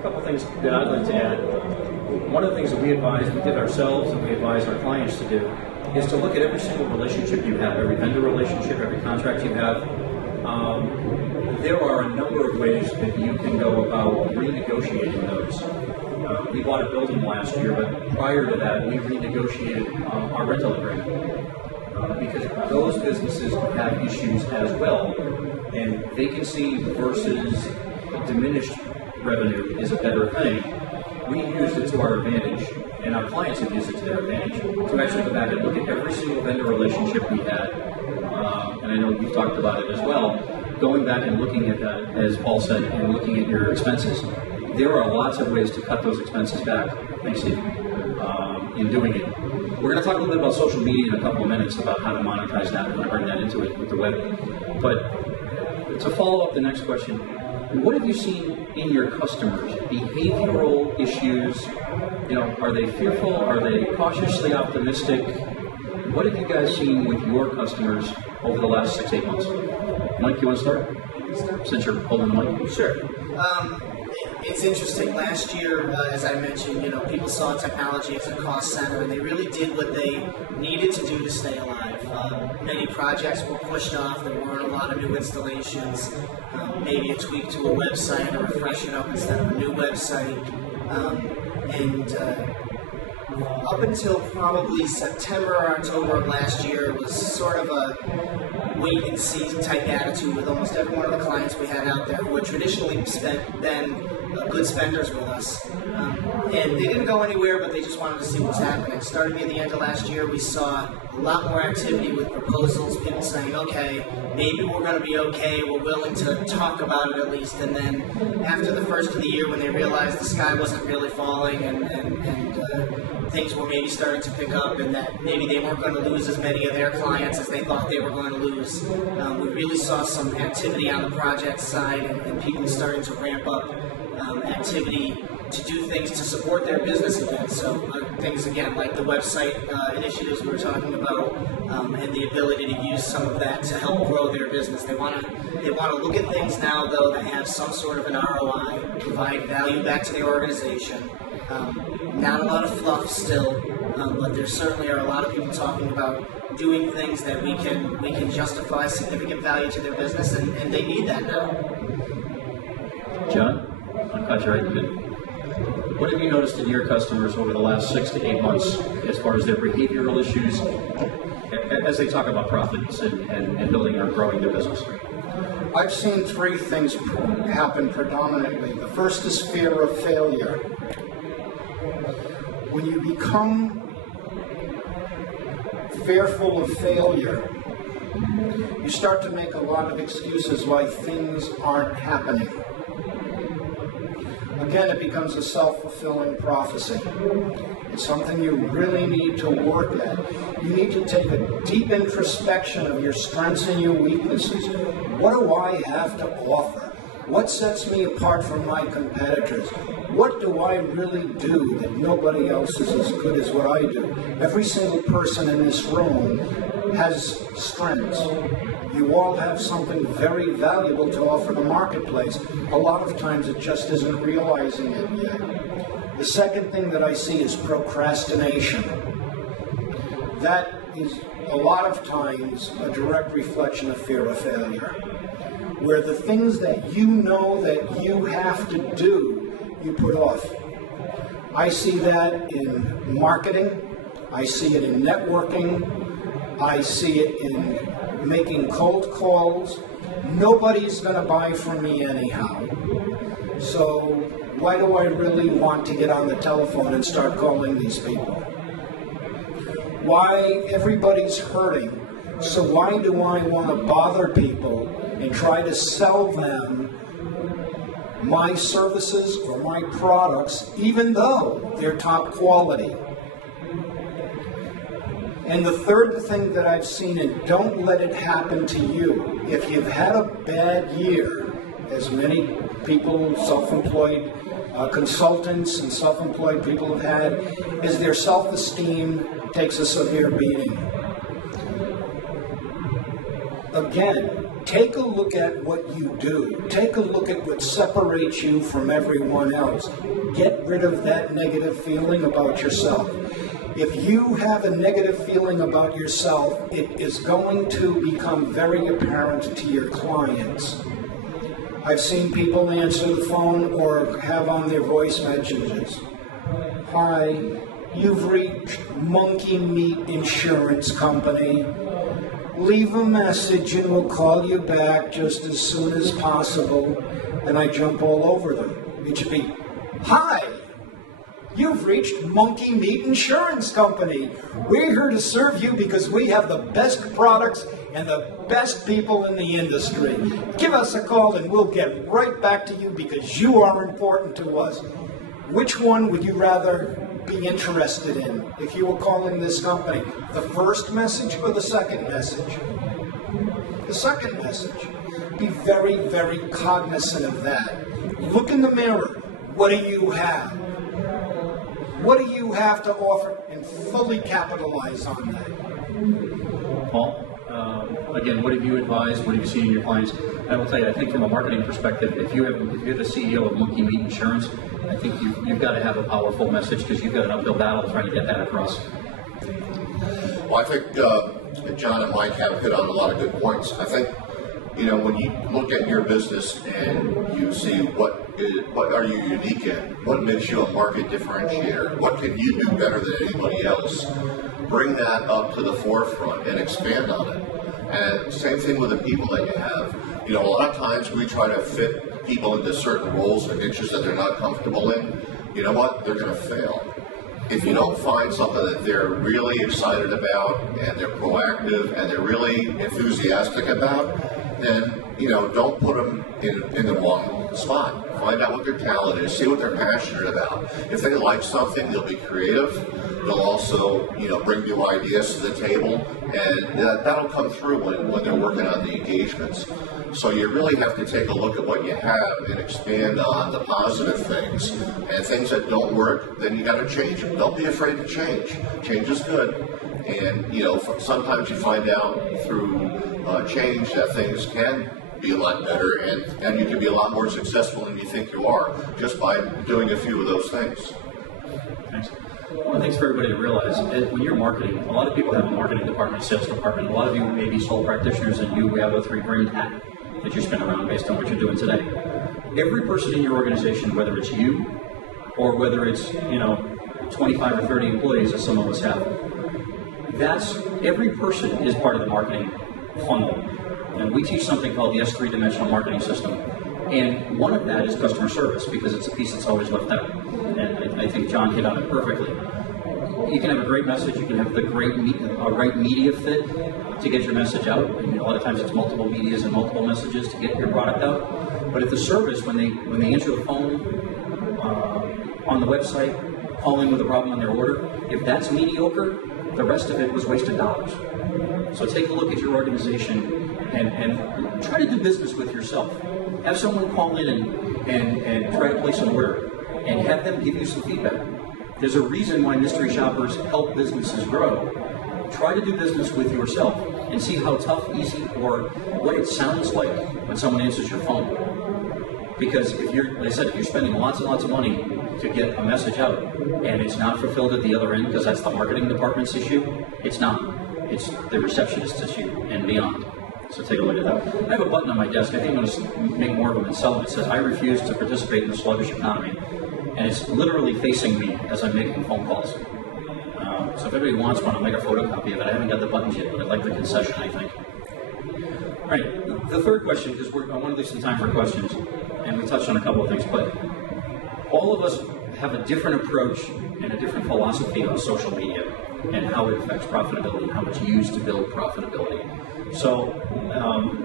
A couple things that I'd like to add. One of the things that we did ourselves and we advise our clients to do is to look at every single relationship you have, every vendor relationship, every contract you have. There are a number of ways that you can go about renegotiating those. We bought a building last year, but prior to that, we renegotiated our rental agreement because those businesses have issues as well, and vacancy versus diminished revenue is a better thing. We used it to our advantage, and our clients have used it to their advantage, to actually go back and look at every single vendor relationship we had, and I know you've talked about it as well, going back and looking at that, as Paul said, and looking at your expenses. There are lots of ways to cut those expenses back, thanks Steve, in doing it. We're going to talk a little bit about social media in a couple of minutes, about how to monetize that. We're going to bring that into it with the web. But to follow up the next question, what have you seen in your customers? Behavioral issues, are they fearful? Are they cautiously optimistic? What have you guys seen with your customers over the last 6-8 months? Mike, you want to start? Since you're holding the mic. Sure. It's interesting. Last year, as I mentioned, people saw technology as a cost center, and they really did what they needed to do to stay alive. Many projects were pushed off. There weren't a lot of new installations. Maybe a tweak to a website or a freshen up instead of a new website. Up until probably September or October of last year, it was sort of a wait-and-see type attitude with almost every one of the clients we had out there who had traditionally been good spenders with us. And they didn't go anywhere, but they just wanted to see what's happening. Starting near the end of last year, we saw a lot more activity with proposals, people saying, okay, maybe we're going to be okay, we're willing to talk about it at least. And then after the first of the year, when they realized the sky wasn't really falling and things were maybe starting to pick up and that maybe they weren't going to lose as many of their clients as they thought they were going to lose, we really saw some activity on the project side and people starting to ramp up activity to do things to support their business again. So things again like the website initiatives we were talking about, and the ability to use some of that to help grow their business. They want to look at things now though that have some sort of an ROI, provide value back to their organization. Not a lot of fluff still, but there certainly are a lot of people talking about doing things that we can justify significant value to their business, and they need that now. John, I'll cut you right in. What have you noticed in your customers over the last 6 to 8 months as far as their behavioral issues as they talk about profits and building or growing their business? I've seen three things happen predominantly. The first is fear of failure. When you become fearful of failure, you start to make a lot of excuses why things aren't happening. Again, it becomes a self-fulfilling prophecy. It's something you really need to work at. You need to take a deep introspection of your strengths and your weaknesses. What do I have to offer? What sets me apart from my competitors? What do I really do that nobody else is as good as what I do? Every single person in this room has strengths. You all have something very valuable to offer the marketplace. A lot of times it just isn't realizing it yet. The second thing that I see is procrastination. That is a lot of times a direct reflection of fear of failure, where the things that you know that you have to do, you put off. I see that in marketing. I see it in networking. I see it in making cold calls. Nobody's going to buy from me anyhow. So why do I really want to get on the telephone and start calling these people? Why everybody's hurting. So why do I want to bother people and try to sell them my services or my products, even though they're top quality? And the third thing that I've seen, and don't let it happen to you, if you've had a bad year, as many people, self-employed consultants and self-employed people have had, is their self-esteem takes a severe beating. Again, Take a look at what you do. Take a look at what separates you from everyone else. Get rid of that negative feeling about yourself. If you have a negative feeling about yourself, it is going to become very apparent to your clients. I've seen people answer the phone or have on their voice messages. Hi, you've reached Monkey Meat Insurance Company. Leave a message and we'll call you back just as soon as possible. And I jump all over them. It should be, hi, you've reached Monkey Meat Insurance Company. We're here to serve you because we have the best products and the best people in the industry. Give us a call and we'll get right back to you because you are important to us. Which one would you rather be interested in if you were calling this company? The first message or the second message? The second message. Be very, very cognizant of that. Look in the mirror. What do you have? What do you have to offer? And fully capitalize on that. Paul, again, what have you advised? What have you seen in your clients? I will tell you, I think from a marketing perspective, if you're the CEO of Monkey Meat Insurance, I think you've got to have a powerful message because you've got an uphill battle trying to get that across. Well, I think John and Mike have hit on a lot of good points. I think, when you look at your business and you see what are you unique in, what makes you a market differentiator, what can you do better than anybody else, bring that up to the forefront and expand on it. And same thing with the people that you have. A lot of times we try to fit people into certain roles or niches that they're not comfortable in. You know what? They're going to fail. If you don't find something that they're really excited about and they're proactive and they're really enthusiastic about, then, don't put them in the wrong spot. Find out what their talent is, see what they're passionate about. If they like something, they'll be creative. They'll also, bring new ideas to the table, and that'll come through when they're working on the engagements. So you really have to take a look at what you have and expand on the positive things. And things that don't work, then you got to change them. Don't be afraid to change. Change is good. And, sometimes you find out through change that things can be a lot better, and you can be a lot more successful than you think you are just by doing a few of those things. Thanks. One of the things for everybody to realize is when you're marketing, a lot of people have a marketing department, sales department. A lot of you may be sole practitioners and you have a 3-brain hat that you spin around based on what you're doing today. Every person in your organization, whether it's you or whether it's, 25 or 30 employees as some of us have, every person is part of the marketing funnel. And we teach something called the S3 dimensional marketing system. And one of that is customer service because it's a piece that's always left out. And I think John hit on it perfectly. You can have a great message, you can have the right media fit to get your message out. And a lot of times it's multiple medias and multiple messages to get your product out. But if the service, when they answer the phone, on the website, call in with a problem on their order, if that's mediocre, the rest of it was wasted dollars. So take a look at your organization and try to do business with yourself. Have someone call in and try to place an order and have them give you some feedback. There's a reason why mystery shoppers help businesses grow. Try to do business with yourself and see how tough, easy, or what it sounds like when someone answers your phone. Because if you're spending lots and lots of money to get a message out and it's not fulfilled at the other end because that's the marketing department's issue, it's not. It's the receptionist's issue and beyond. So take a look at that. I have a button on my desk. I think I'm going to make more of them and sell them. It says, I refuse to participate in the sluggish economy. And it's literally facing me as I'm making phone calls. So if anybody wants one, I'll make a photocopy of it. I haven't got the buttons yet, but I like the concession, I think. All right, the third question, because I want to leave some time for questions, and we touched on a couple of things, but all of us have a different approach and a different philosophy on social media and how it affects profitability and how it's used to build profitability. So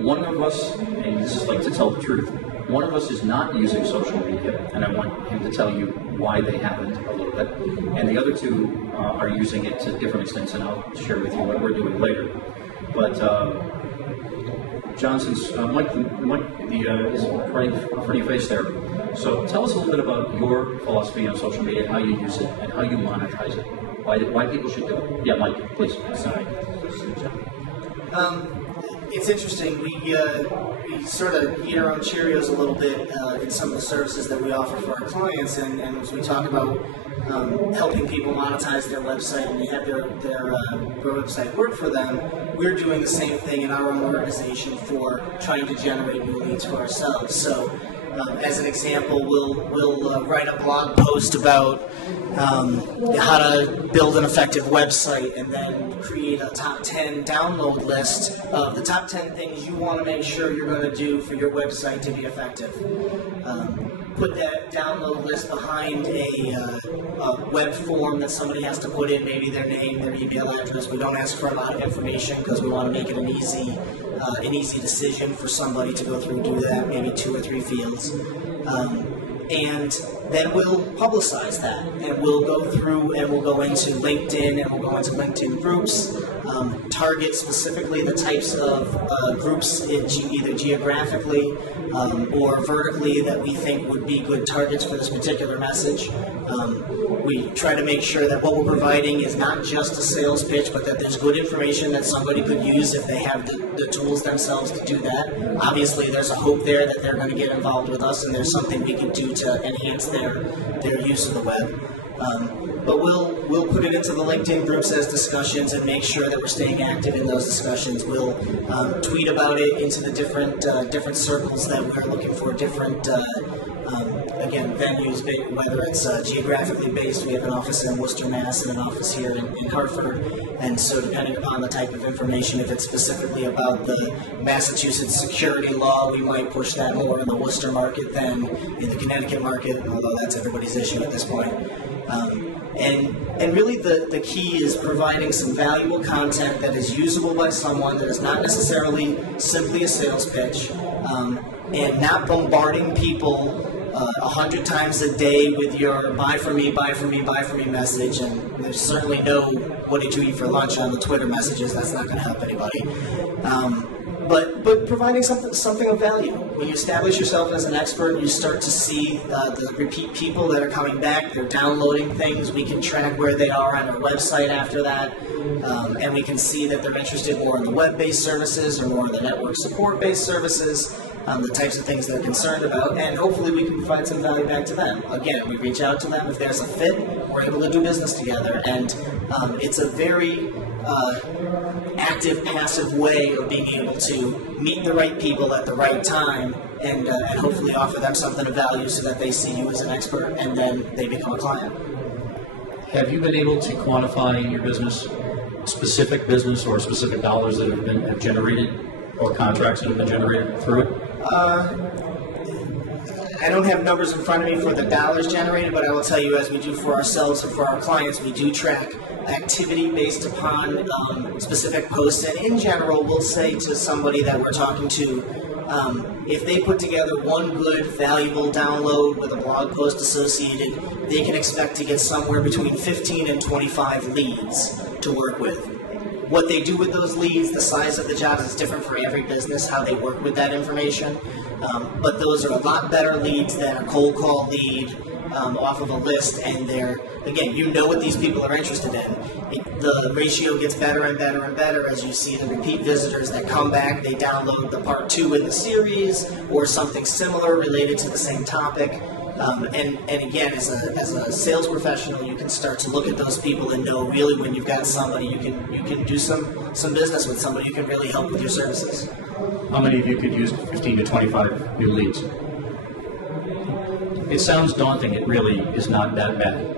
one of us, and this is like to tell the truth, one of us is not using social media, and I want him to tell you why they haven't a little bit, and the other two are using it to different extents, and I'll share with you what we're doing later. But Johnson's, Mike is right in front of your face there. So tell us a little bit about your philosophy on social media, how you use it, and how you monetize it. Why people should do it. Yeah, Mike, please. Sorry. it's interesting. We sort of eat our own Cheerios a little bit in some of the services that we offer for our clients, and as we talk about helping people monetize their website and they have their website work for them, we're doing the same thing in our own organization for trying to generate new leads for ourselves. So, as an example, we'll write a blog post about how to build an effective website, and then create a top 10 download list of the top 10 things you want to make sure you're going to do for your website to be effective. Put that download list behind a web form that somebody has to put in, maybe their name, their email address. We don't ask for a lot of information because we want to make it an easy decision for somebody to go through and do that, maybe 2 or 3 fields. And then we'll publicize that, and we'll go through and we'll go into LinkedIn, and we'll go into LinkedIn groups, target specifically the types of groups either geographically or vertically that we think would be good targets for this particular message. We try to make sure that what we're providing is not just a sales pitch, but that there's good information that somebody could use if they have the tools themselves to do that. Obviously, there's a hope there that they're going to get involved with us, and there's something we can do to enhance their use of the web. But we'll put it into the LinkedIn groups as discussions and make sure that we're staying active in those discussions. We'll tweet about it into the different circles that we're looking for, different again, venues, whether it's geographically based. We have an office in Worcester, Mass, and an office here in Hartford. And so depending upon the type of information, if it's specifically about the Massachusetts security law, we might push that more in the Worcester market than in the Connecticut market, although that's everybody's issue at this point. And really the key is providing some valuable content that is usable by someone, that is not necessarily simply a sales pitch, and not bombarding people 100 times a day with your buy for me, buy for me, buy for me message. And there's certainly no what did you eat for lunch on the Twitter messages. That's not going to help anybody. But providing something of value. When you establish yourself as an expert, you start to see the repeat people that are coming back. They're downloading things. We can track where they are on our website after that. And we can see that they're interested more in the web-based services or more in the network support-based services, the types of things they're concerned about, and hopefully we can provide some value back to them. Again, we reach out to them. If there's a fit, we're able to do business together. And it's a very active, passive way of being able to meet the right people at the right time and hopefully offer them something of value so that they see you as an expert and then they become a client. Have you been able to quantify in your business, specific business or specific dollars that have generated, or contracts that have been generated through it? I don't have numbers in front of me for the dollars generated, but I will tell you, as we do for ourselves and for our clients, we do track activity based upon specific posts. And in general, we'll say to somebody that we're talking to, if they put together one good, valuable download with a blog post associated, they can expect to get somewhere between 15 and 25 leads to work with. What they do with those leads, the size of the jobs is different for every business, how they work with that information. But those are a lot better leads than a cold call lead off of a list. And they're, again, you know what these people are interested in. The ratio gets better and better and better as you see the repeat visitors that come back. They download the part 2 in the series or something similar related to the same topic. And again, as a sales professional, you can start to look at those people and know really when you've got somebody you can do some business with, somebody who can really help with your services. How many of you could use 15 to 25 new leads? It sounds daunting. It really is not that bad.